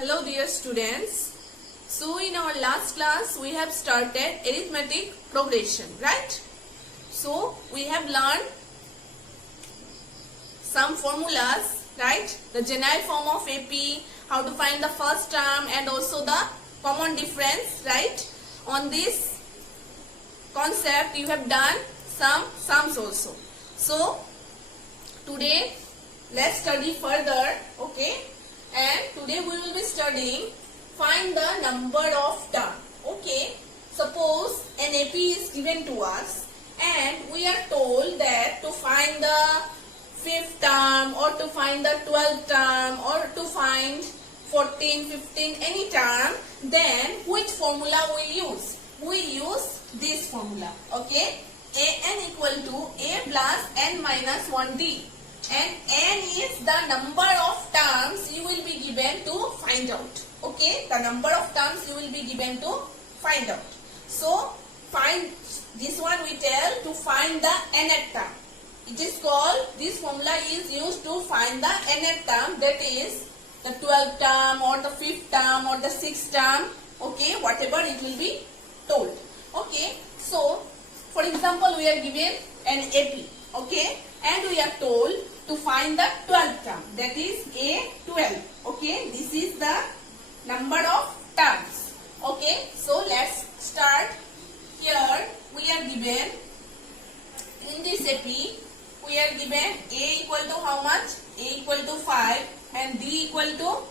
Hello dear students. So in our last class we have started arithmetic progression, right? So we have learned some formulas, right? The general form of AP, how to find the first term and also the common difference, right? On this concept you have done some sums also. So today let's study further, okay? And today we will be studying find the number of term. Okay, suppose an AP is given to us and we are told that to find the 5th term or to find the 12th term or to find 14, 15, any term, then which formula we use? We use this formula, okay? An equal to A plus n minus 1D. And n is the number of terms you will be given to find out. Okay, the number of terms you will be given to find out. So find this one we tell to find the nth term. It is called, this formula is used to find the nth term, that is the 12th term or the 5th term or the 6th term. Okay, whatever it will be told. Okay, so for example we are given an AP. Okay, and we are told to find the 12th term, that is A12. Okay, this is the number of terms. Okay, so let's start. Here we are given, in this AP we are given A equal to how much? A equal to 5 and D equal to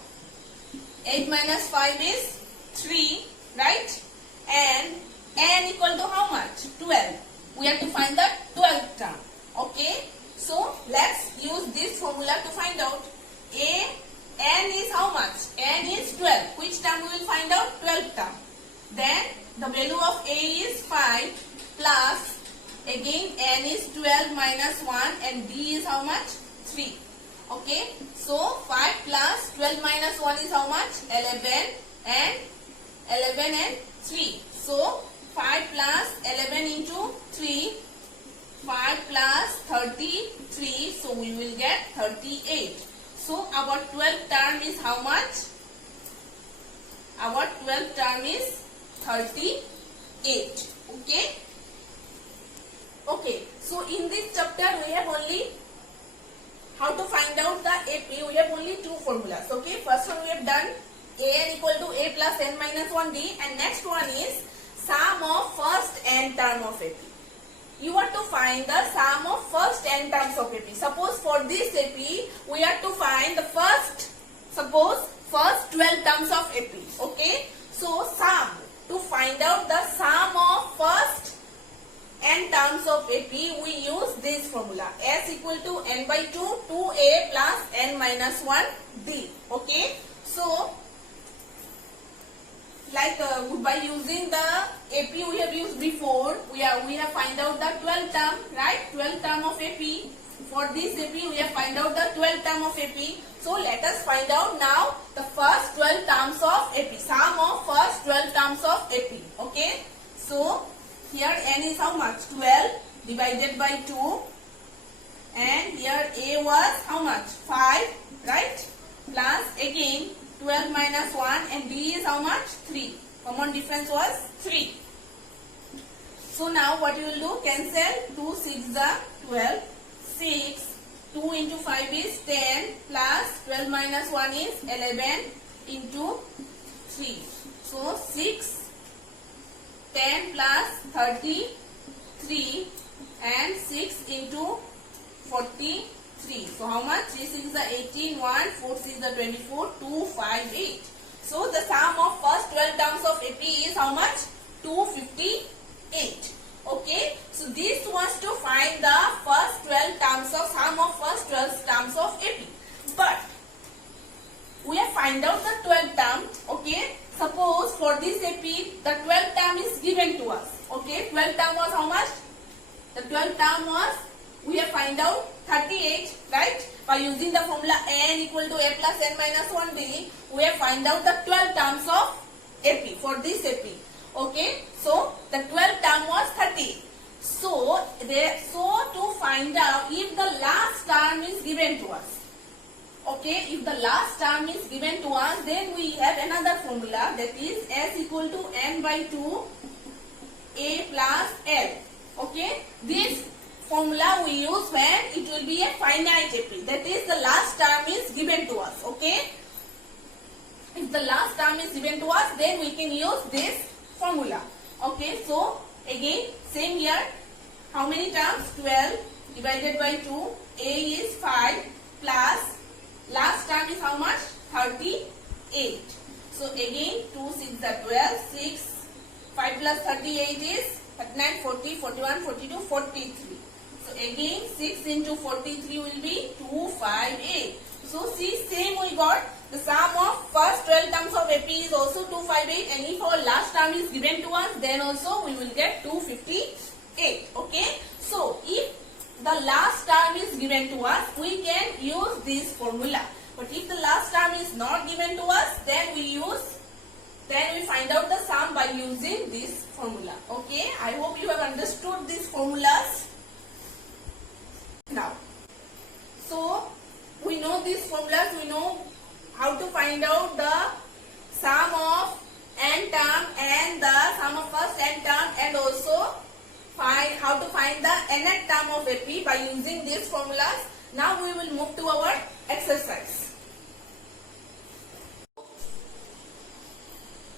8 minus 5 is 3, right? And N equal to how much? 12. We have to find the 12th term. Okay, so let's use this formula to find out. N is how much? N is 12. Which term we will find out? 12th term. Then the value of A is 5 plus, again N is 12 minus 1 and D is how much? 3. Okay, so 5 plus 12 minus 1 is how much? 11 and 3. So 5 plus 11 into 3, 5 plus 33, so we will get 38. So our 12th term is how much? Our 12th term is 38. Okay. Okay. So in this chapter we have only how to find out the AP. We have only two formulas. Okay. First one we have done An equal to A plus n minus 1D, and next one is sum of first n term of AP. You are to find the sum of first n terms of AP. Suppose for this AP, we are to find the first 12 terms of AP. Okay. So sum, to find out the sum of first n terms of AP, we use this formula. S equal to n by 2, 2A plus n minus 1D. Okay. So like by using the AP we have used before, we have find out the 12th term, right? 12th term of AP. For this AP we have find out the 12th term of AP. So let us find out now the first 12 terms of AP. Sum of first 12 terms of AP. Okay. So here n is how much? 12 divided by 2. And here A was how much? 5, right? Plus again 12 minus 1 and D is how much? 3. Common difference was 3. So now what you will do? Cancel. 2 6 the 12. 6. 2 into 5 is 10 plus 12 minus 1 is 11 into 3. So 6, 10 plus 33 and 6 into 43. So how much? 3 6 is the 18, 1, 4 6 is the 24, 2, 5, 8. So the sum of first 12 terms of AP is how much? 258. Okay. So this was to find the first 12 terms of sum of first 12 terms of AP. But we have find out the 12th term. Okay. Suppose for this AP the 12th term is given to us. Okay. 12th term was how much? The 12th term was, we have find out 38, right? By using the formula n equal to A plus n minus 1D, we have find out the 12 terms of AP for this AP. Okay, so the 12th term was 38. So to find out if the last term is given to us, Okay, if the last term is given to us, then we have another formula, that is S equal to n by 2 A plus L. Okay, this formula we use when it will be a finite AP, that is the last term is given to us. Okay, if the last term is given to us, then we can use this formula. Okay, so again same here, how many terms? 12 divided by 2, A is 5 plus last term is how much? 38. So again 2 6 are 12, 6 5 plus 38 is 39, 40, 41, 42, 43. So again 6 into 43 will be 258. So see, same we got the sum of first 12 terms of AP is also 258, and if our last term is given to us, then also we will get 258. Okay, so if the last term is given to us, we can use this formula. But if the last term is not given to us, then we find out the sum by using this formula. Okay, I hope you have understood these formulas now. So we know these formulas, we know how to find out the sum of n term and the sum of first n term, and also how to find the nth term of AP by using these formulas. Now we will move to our exercise.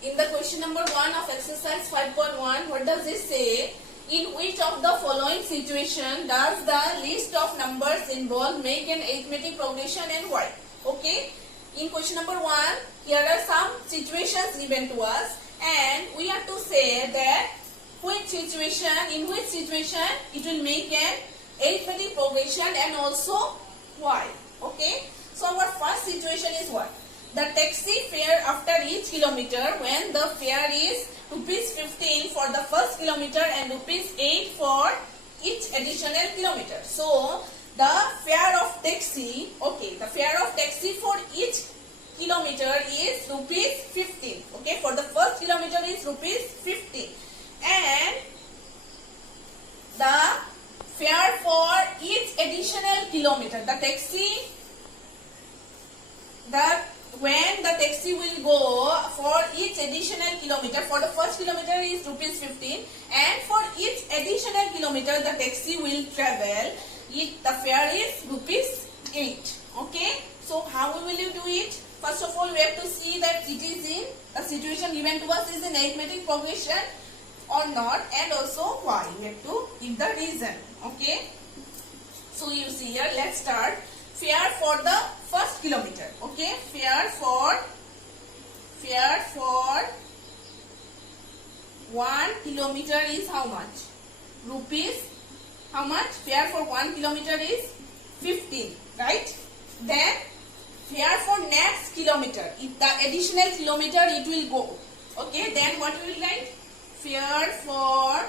In the question number 1 of exercise 5.1, what does it say? In which of the following situation does the list of numbers involved make an arithmetic progression and why? Okay, in question number 1, here are some situations given to us, and we have to say that in which situation it will make an arithmetic progression and also why. Okay, so our first situation is what? The taxi fare after each kilometer, when the fare is ₹15 for the first kilometer and ₹8 for each additional kilometer. So the fare of taxi, okay, the fare of taxi for each kilometer is ₹15. Okay, for the first kilometer is ₹15, and the fare for each additional kilometer, the taxi, when the taxi will go for each additional kilometer, for the first kilometer is ₹15, and for each additional kilometer the taxi will travel, the fare is ₹8. Okay, so how will you do it? First of all, we have to see that it is in the situation given to us is in arithmetic progression or not, and also why. We have to give the reason. Okay, so you see here, let's start. Fare for the first kilometer. Okay, fare for 1 kilometer is how much? Rupees, how much? Fare for 1 kilometer is 15, right? Then fare for next kilometer, if the additional kilometer it will go. Okay, then what we will write? Fare for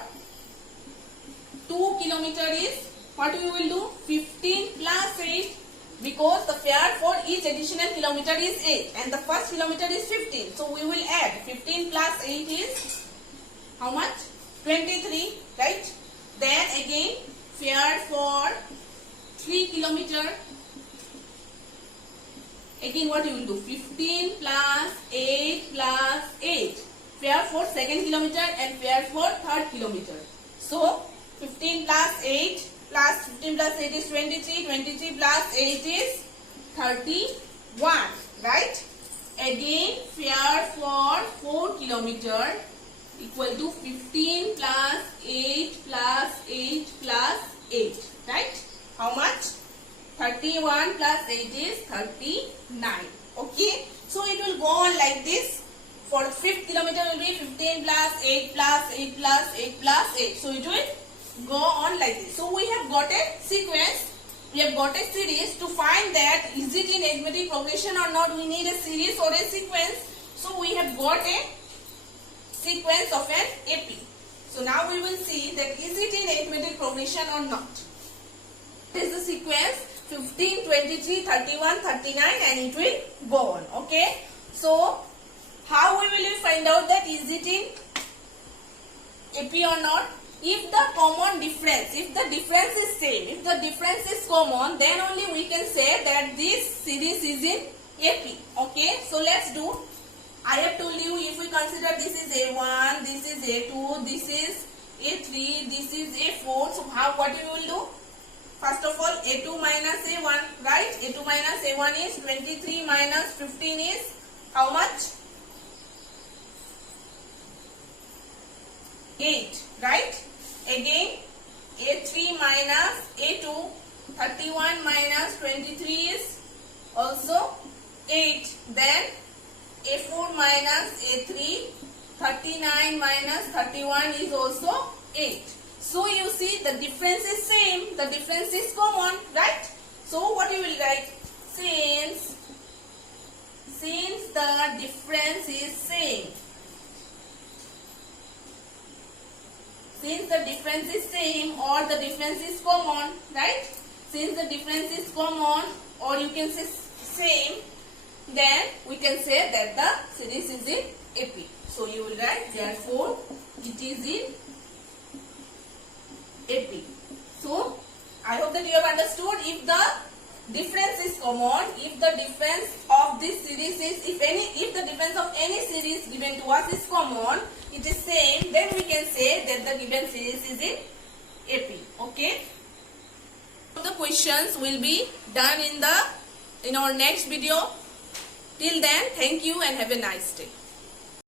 2 kilometer is, what we will do? 15 plus 8, because the fare for each additional kilometer is 8 and the first kilometer is 15. So we will add 15 plus 8 is how much? 23, right? Then again fare for 3 kilometer. Again what you will do? 15 plus 8 plus 8. Fare for second kilometer and fare for third kilometer. So 15 plus 8 plus 15 plus 8 is 23. 23 plus 8 is 31. Right? Again fare for 4 kilometer equal to 15 plus 8 plus 8 plus 8. Right? How much? 31 plus 8 is 39. Okay. So it will go on like this. For 5th kilometer will be 15 plus 8 plus 8 plus 8 plus 8. So it will go on like this. So we have got a sequence. We have got a series. To find that is it in arithmetic progression or not, we need a series or a sequence. So we have got a sequence of an AP. So now we will see that is it in arithmetic progression or not. This is the sequence 15, 23, 31, 39 and it will go on. Okay. So how we will find out that is it in AP or not? if the common difference, if the difference is same, if the difference is common, then only we can say that this series is in AP. Okay, so let's do. I have told you, if we consider this is A1, this is A2, this is A3, this is A4. So what you will do? First of all, A2 minus A1, right? A2 minus A1 is 23 minus 15 is how much? 8, right? Again, A3 minus A2, 31 minus 23 is also 8. Then A4 minus A3, 39 minus 31 is also 8. So you see the difference is same, the difference is common, right? So what you will write? Since the difference is same, since the difference is same or the difference is common, right? Since the difference is common or you can say same, then we can say that the series is in AP. So you will write, therefore it is in AP. So I hope that you have understood. If the difference is common, if the difference of this series is, if the difference of any series given to us is common, it is same, then we can say that the given series is in AP. Okay. The questions will be done in our next video. Till then, thank you and have a nice day.